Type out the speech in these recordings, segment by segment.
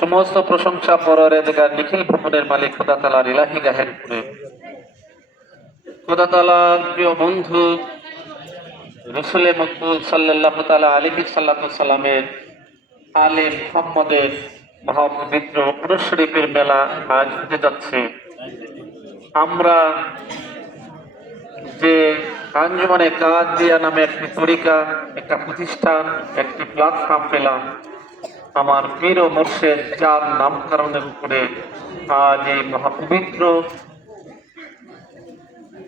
সমস্ত প্রশংসা পরওয়ারদিগার নিখিল ভুবনের মালিক খোদা তাআলার ইলাহি গাহের উপরে। খোদা তাআলার প্রিয় বন্ধু রাসূলে মকবুল সাল্লাল্লাহু তাআলা আলাইহি সাল্লামের আলে মুহাম্মদের মহাপবিত্র উরুস শরীফের মেলা আজ হতে যাচ্ছে। আমরা যে আঞ্জুমানে কাদিয়া নামে একটি তরিকা, একটা প্রতিষ্ঠান, একটি প্ল্যাটফর্ম পেলাম, আমার পীর ও মুর্শিদ যার নামকরণের উপরে আজ এই মহাপবিত্র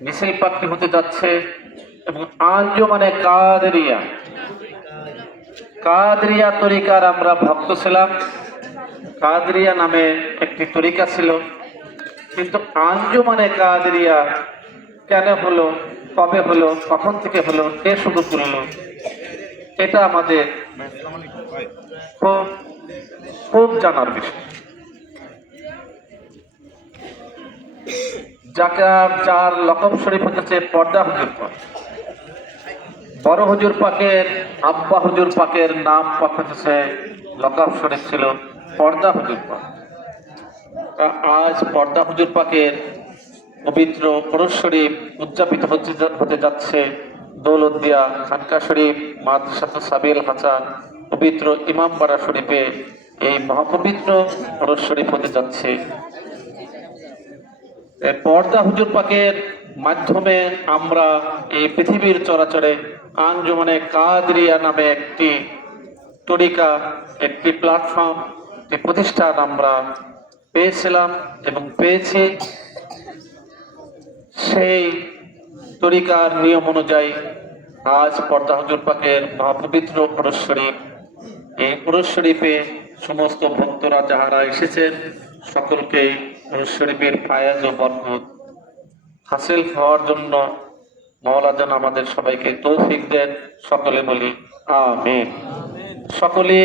মিছিল পাঠটি হতে যাচ্ছে। এবং আঞ্জুমানে কাদরিয়া তরিকার আমরা ভক্ত ছিলাম। কাদরিয়া নামে একটি তরিকা ছিল, কিন্তু আঞ্জুমানে কাদরিয়া কেন হলো, কবে হলো, কখন থেকে হলো, কে শুরু করলো, এটা আমাদের খুব জানার বিষয়। যার লকব শরীফ হচ্ছে পর্দা হুজুর পাক। বড় হুজুর পাকের আব্বা হুজুর পাকের নাম পাক হচ্ছে লকব শরীফ ছিল পর্দা হুজুর পাক। আজ পর্দা হুজুর পাকের পবিত্র উরুস শরীফ উদযাপিত হতে যাচ্ছে দৌলতদিয়া খানকা শরীফ মাদ্রাসাতুস সাবিল হাসান পবিত্র ইমামবাড়া শরীফে। এই মহাপবিত্র উরুস শরীফ হতে যাচ্ছে। পর্দা হুজুর পাকের মাধ্যমে আমরা এই পৃথিবীর চরাচরে আঞ্জুমানে কাদরিয়া নামে একটি তরিকা, একটি প্ল্যাটফর্ম, একটি প্রতিষ্ঠান আমরা পেয়েছিলাম এবং পেয়েছি। সেই তরিকার নিয়ম অনুযায়ী আজ পর্দা হুজুর পাকের মহাপবিত্র উরুস শরীফ, এই উরুস শরীফে সমস্ত ভক্তরা যাহারা এসেছেন সকলকে উরুস শরীফের ফায়েজ ও বরকত হাসিল হওয়ার জন্য মাওলা যেন আমাদের সবাইকে তৌফিক দেন। সকলে বলি আমিন। সকলে